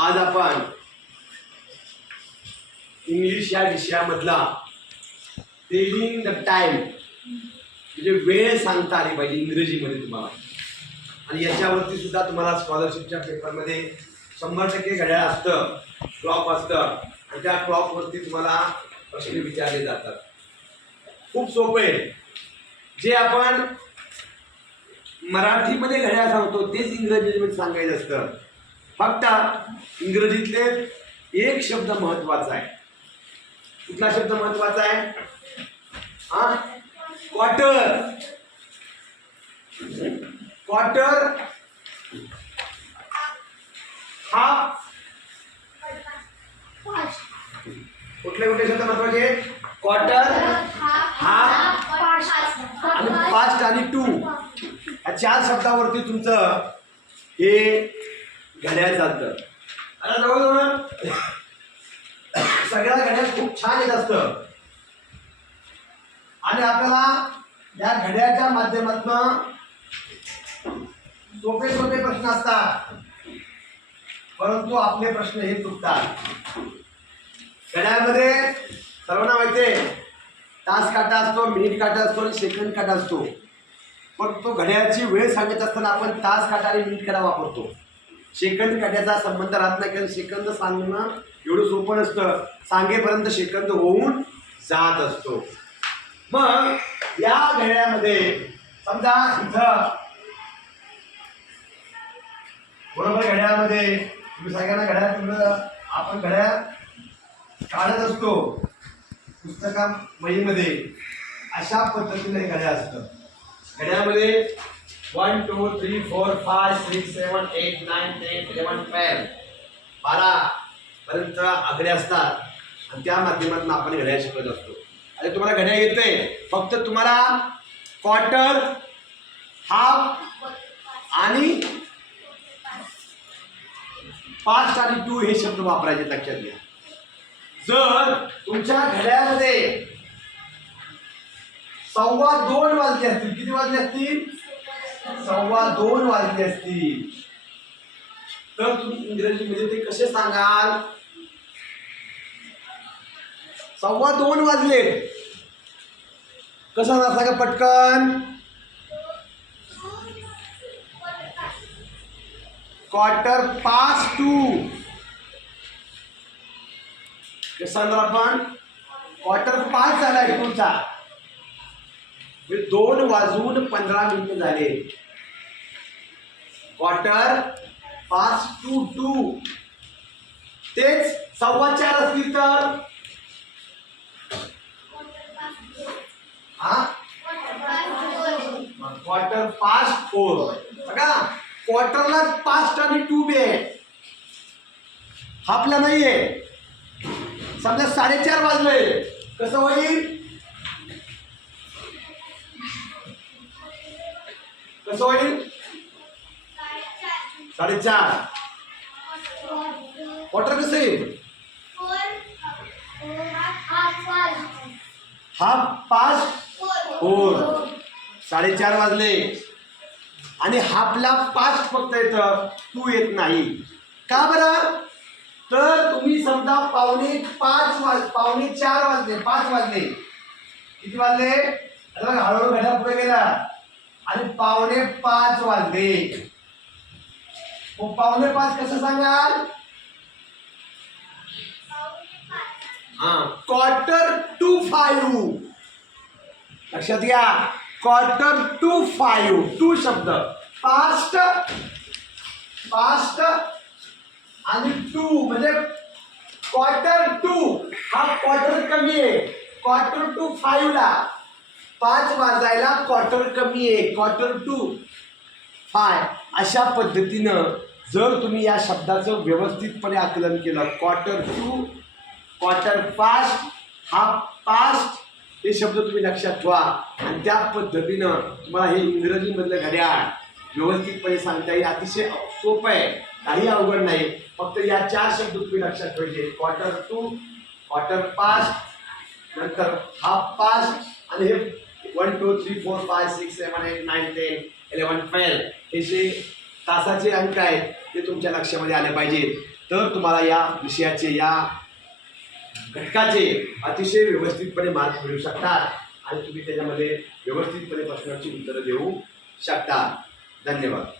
आज आपण इंग्लिश या विषयामधला टेलिंग द टाइम म्हणजे वेळ सांगता आली पाहिजे इंग्रजीमध्ये तुम्हाला. आणि याच्यावरती सुद्धा तुम्हाला स्कॉलरशिपच्या पेपरमध्ये 100% घड्याळ असतं, क्लॉक असतं आणि त्या क्लॉकवरती तुम्हाला प्रश्न विचारले जातात. खूप सोपं आहे. जे आपण मराठीमध्ये घड्याळ सांगतो तेच इंग्रजीमध्ये सांगायचं असतं. फक्त इंग्रजीतले एक शब्द महत्वाचा आहे. कुठला शब्द महत्वाचा आहे? क्वार्टर. क्वार्टर, हाफ, कुठले कुठले शब्द महत्वाचे? क्वार्टर, हाफ आणि फास्ट आणि टू. या 4 शब्दावरती तुमचं हे घड्याळ चालतं. आता जवळजवळ सगळ्या घड्याळ खूप छान येत असतं आणि आपल्याला या घड्याळाच्या माध्यमातून सोपे सोपे प्रश्न असतात, परंतु आपले प्रश्न हे चुकतात. घड्याळामध्ये सर्वांना माहिती आहे तास काटा असतो, मिनिट काटा असतो आणि सेकंद काटा असतो. पण तो घड्याळाची वेळ सांगत असताना आपण तास काटा आणि मिनिट काटा वापरतो. सेकंद काट्याचा संबंध राहत नाही, कारण सेकंद सांगणं एवढं सोपं नसतं. सांगेपर्यंत सेकंद होऊन जात असतो. मग या घड्याळामध्ये समजा इथं बरोबर घड्याळामध्ये तुम्ही सगळ्यांना घड्याळ आपण घड्याळ काढत असतो पुस्तकामध्ये. अशा पद्धतीने घड्याळ असतं. घड्याळामध्ये 1 2 3 4 5 6 7 8 9 10 11 12 12 पर्यंत आकडे असतात आणि त्या माध्यमातून आपण घड्याळ शिकत असतो. आणि तुम्हाला घड्याळ येतंय, फक्त तुम्हाला क्वार्टर, हाफ आणि फास्ट आणि टू हे शब्द वापरायचे, लक्षात घ्या. जर तुमच्या घड्याळामध्ये 2:15 वाजले असतील, किती वाजले असतील? 2:15 वाजले असतील, तर तुम्ही इंग्रजीमध्ये ते कसे सांगाल? 2:15 वाजले कसं सांगा पटकन? Quarter past two. कसं आपण क्वार्टर पाच झालाय तुमचा, 2:15 झाले. Quarter past two two. तेच 4:15 असतील तर क्वार्टर पास्ट 4. बघा क्वार्टरला पास्ट आणि टू बी आहे, हाफला नाहीये. समजा 4:30 वाजले, कसं होईल? कसं होईल? 4:30. क्वार्टर कसं येईल? Half past 4. 4:30 वाजले आणि हाफला पास्ट फक्त येतं, टू येत नाही. का बरं? तर तुम्ही समजा 4:45 वाजले, 5 वाजले, किती वाजले? हळूहळू घड्याळ पुढे गेला आणि 4:45 वाजले. मग 4:45 कसं सांगाल? Quarter to 5. लक्षात घ्या, क्वार्टर टू 5. टू शब्द पास्ट पास्ट आणि टू म्हणजे क्वार्टर टू. हा क्वार्टर कमी आहे. क्वार्टर टू 5ला 5 वाजायला क्वार्टर कमी आहे, क्वार्टर टू 5. अशा पद्धतीनं जर तुम्ही या शब्दाचं व्यवस्थितपणे आकलन केलं, quarter to, quarter past, half past, हे शब्द तुम्ही लक्षात ठेवा आणि त्या पद्धतीनं तुम्हाला हे इंग्रजीमधलं घड्याळ व्यवस्थितपणे सांगता येईल. अतिशय सोपं आहे, काही अवघड नाही. फक्त या 4 शब्द तुम्ही लक्षात ठेवायचे: क्वार्टर टू, क्वार्टर पास्ट, नंतर हाफ पास्ट आणि हे 1 2 3 4 5 6 7 8 9 10 11 12 हे जे तासाचे अंक आहेत ते तुमच्या लक्षामध्ये आले पाहिजे. तर तुम्हाला या विषयाचे या घटकाचे अतिशय व्यवस्थितपणे मार्क मिळू शकतात आणि तुम्ही त्याच्यामध्ये व्यवस्थितपणे प्रश्नांची उत्तरं देऊ शकता. धन्यवाद.